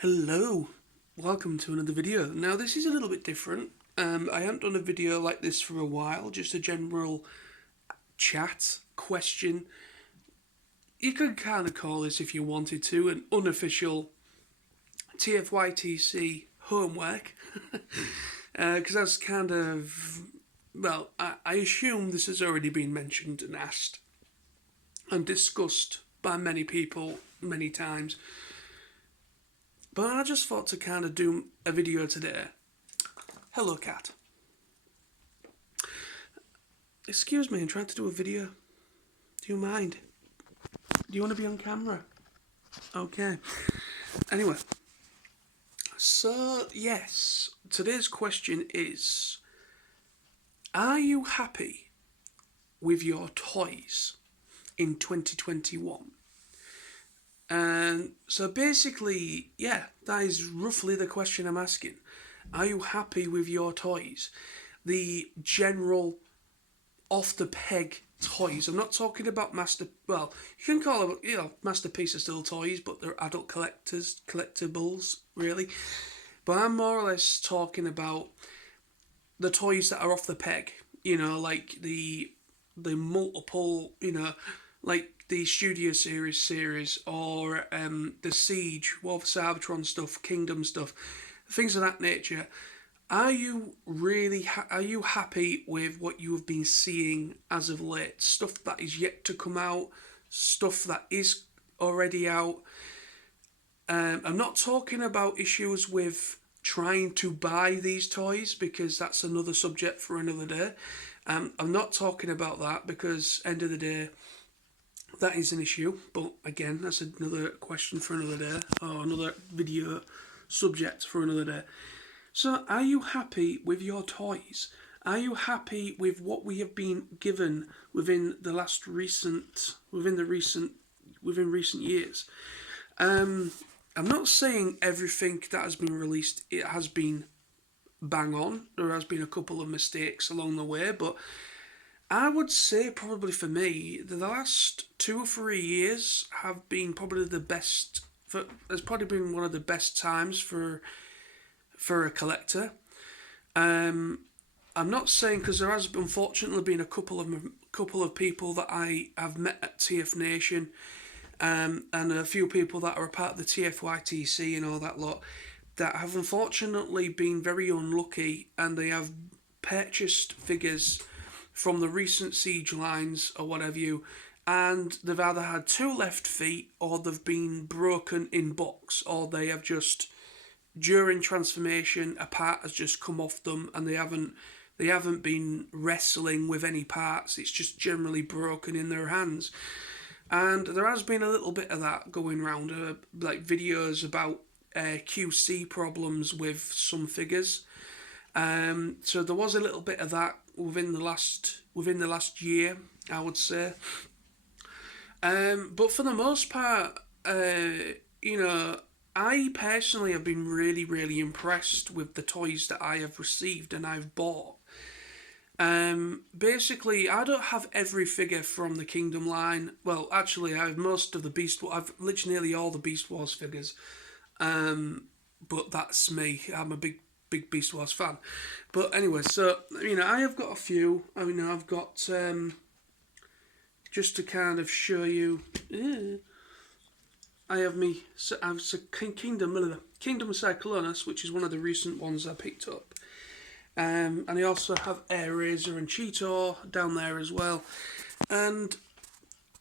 Hello, welcome to another video. Now this is a little bit different. I haven't done a video like this for a while, just a general chat, question. You could kind of call this, if you wanted to, an unofficial TFYTC homework. Because that's kind of, well, I assume this has already been mentioned and asked and discussed by many people many times. But I just thought to kind of do a video today. Hello, cat. Excuse me, I'm trying to do a video. Do you mind? Do you want to be on camera? Okay. Anyway. So, yes. Today's question is, are you happy with your toys in 2021? And so basically, yeah, that is roughly the question I'm asking. Are you happy with your toys? The general off-the-peg toys. I'm not talking about well, you can call them, masterpiece are still toys, but they're adult collectibles, really. But I'm more or less talking about the toys that are off the peg. Like the multiple, like the Studio Series or the Siege, War for Cybertron stuff, Kingdom stuff, things of that nature. Are you really are you happy with what you have been seeing as of late? Stuff that is yet to come out, stuff that is already out. I'm not talking about issues with trying to buy these toys, because that's another subject for another day. I'm not talking about that, because end of the day, that is an issue, but again, that's another question for another day, or another video subject for another day. So, are you happy with your toys? Are you happy with what we have been given within recent years? I'm not saying everything that has been released, it has been bang on. There has been a couple of mistakes along the way, but I would say probably for me, the last 2 or 3 years have been probably the best. Has probably been one of the best times for a collector. I'm not saying, because there has unfortunately been a couple of people that I have met at TF Nation, and a few people that are a part of the TFYTC and all that lot, that have unfortunately been very unlucky, and they have purchased figures from the recent Siege lines or whatever and they've either had 2 left feet, or they've been broken in box, or they have just, during transformation, a part has just come off them, and they haven't been wrestling with any parts. It's just generally broken in their hands. And there has been a little bit of that going around, like videos about QC problems with some figures. So there was a little bit of that within the last year, I would say. But for the most part, I personally have been really, really impressed with the toys that I have received and I've bought. Basically, I don't have every figure from the Kingdom line. Well, actually, I have most of the Beast Wars. I've literally nearly all the Beast Wars figures. But that's me. I'm a big Beast Wars fan. But anyway, so, I have got a few. I've got, just to kind of show you, I have Kingdom Cyclonus, which is one of the recent ones I picked up. And I also have Air Razor and Cheetor down there as well. And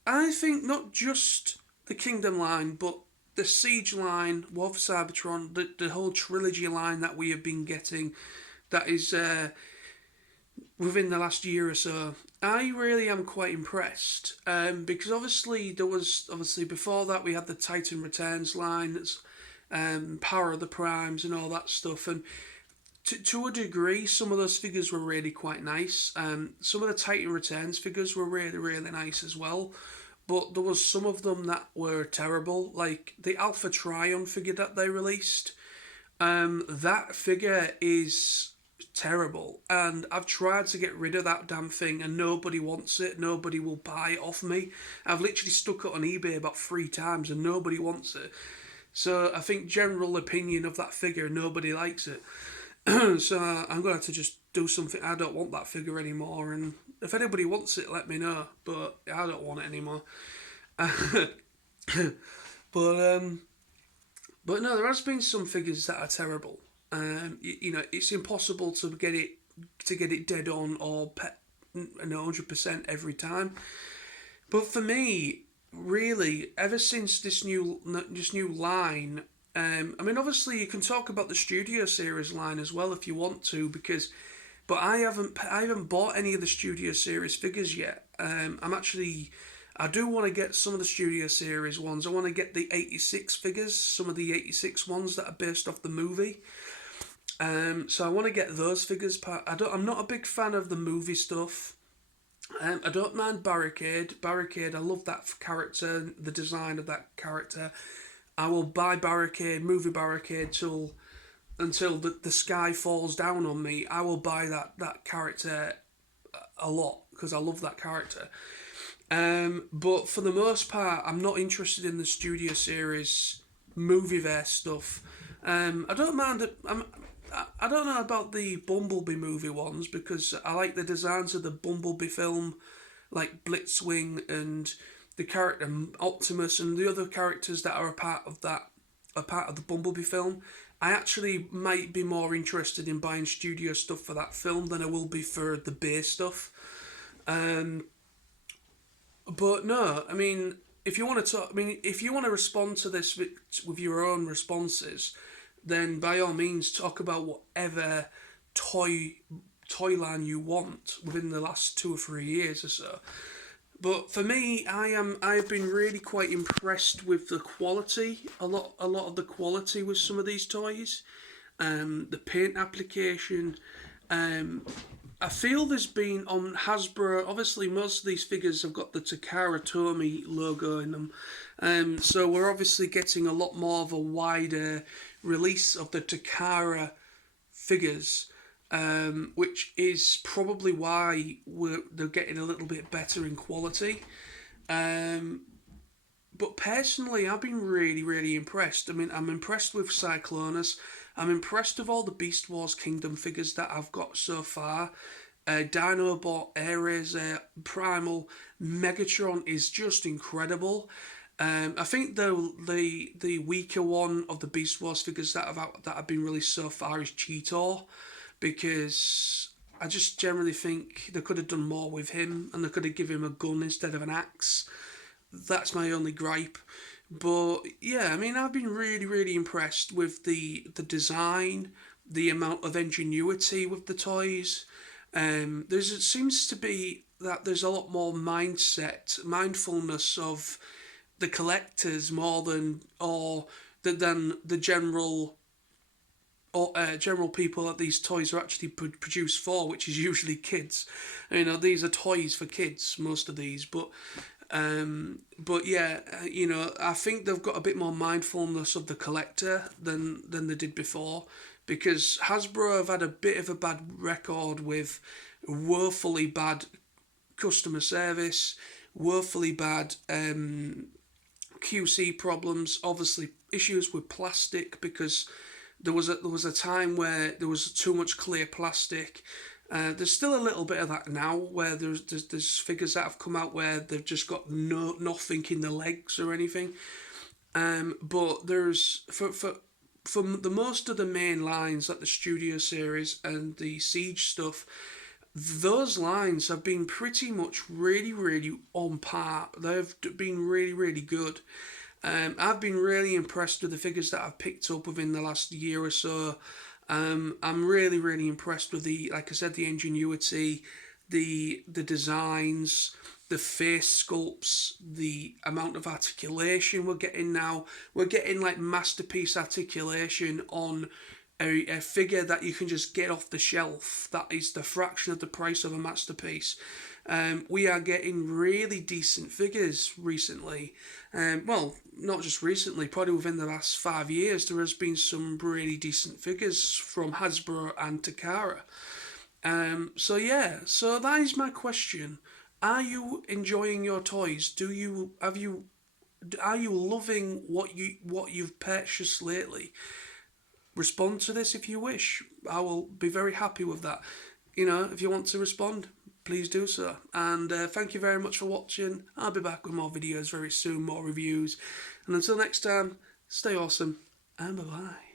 I think not just the Kingdom line, but the Siege line, War for Cybertron, the whole trilogy line that we have been getting, that is within the last year or so, I really am quite impressed. Because obviously before that we had the Titan Returns lines, Power of the Primes and all that stuff, and to a degree, some of those figures were really quite nice. Some of the Titan Returns figures were really, really nice as well. But there was some of them that were terrible, like the Alpha Trion figure that they released. That figure is terrible, and I've tried to get rid of that damn thing, and nobody wants it. Nobody will buy it off me. I've literally stuck it on eBay about 3 times, and nobody wants it. So I think general opinion of that figure, nobody likes it. So I'm going to have to just do something. I don't want that figure anymore. And if anybody wants it, let me know. But I don't want it anymore. but but no, there has been some figures that are terrible. You know, it's impossible to get it dead on or 100% every time. But for me, really, ever since this new line, I mean, obviously you can talk about the Studio Series line as well if you want to, because, but I haven't bought any of the Studio Series figures yet. I do want to get some of the Studio Series ones. I want to get the '86 figures, some of the '86 ones that are based off the movie. So I want to get those figures. I'm not a big fan of the movie stuff. I don't mind Barricade. Barricade, I love that character, the design of that character. I will buy Barricade, movie Barricade, till until the sky falls down on me. I will buy that character a lot because I love that character. But for the most part, I'm not interested in the Studio Series movie verse stuff. I don't mind it. I don't know about the Bumblebee movie ones because I like the designs of the Bumblebee film, like Blitzwing and the character Optimus and the other characters that are a part of the Bumblebee film. I actually might be more interested in buying studio stuff for that film than I will be for the base stuff. Um, but no, I mean, if you want to talk, I mean, if you want to respond to this with your own responses, then by all means talk about whatever toy toy line you want within the last 2 or 3 years or so. But for me, I have been really quite impressed with the quality. A lot of the quality with some of these toys. The paint application. Um, I feel there's been on Hasbro. Obviously, most of these figures have got the Takara Tomy logo in them, so we're obviously getting a lot more of a wider release of the Takara figures, which is probably why they're getting a little bit better in quality. Um, but personally, I've been really, really impressed. I mean, I'm impressed with Cyclonus. I'm impressed with all the Beast Wars Kingdom figures that I've got so far. Dinobot, Ares, Primal, Megatron is just incredible. I think the weaker one of the Beast Wars figures that have been released so far is Cheetor, because I just generally think they could have done more with him and they could have given him a gun instead of an axe. That's my only gripe. But yeah, I mean, I've been really, really impressed with the design, the amount of ingenuity with the toys. It seems to be that there's a lot more mindfulness of the collectors more than the general people that these toys are actually produced for, which is usually kids. You know, these are toys for kids, most of these, but yeah, you know, I think they've got a bit more mindfulness of the collector than they did before, because Hasbro have had a bit of a bad record with woefully bad customer service, woefully bad QC problems, obviously issues with plastic because there was a time where there was too much clear plastic. There's still a little bit of that now, where there's figures that have come out where they've just got nothing in the legs or anything. But there's for the most of the main lines, like the Studio Series and the Siege stuff, those lines have been pretty much really, really on par. They've been really, really good. I've been really impressed with the figures that I've picked up within the last year or so. I'm really, really impressed with like I said, the ingenuity, the designs, the face sculpts, the amount of articulation we're getting now. We're getting like masterpiece articulation on a figure that you can just get off the shelf. That is the fraction of the price of a masterpiece. We are getting really decent figures recently. Well, not just recently, probably within the last 5 years, there has been some really decent figures from Hasbro and Takara. So yeah, so that is my question. Are you enjoying your toys? Are you loving what you've purchased lately? Respond to this if you wish. I will be very happy with that. If you want to respond, please do so. And thank you very much for watching. I'll be back with more videos very soon, more reviews. And until next time, stay awesome and bye bye.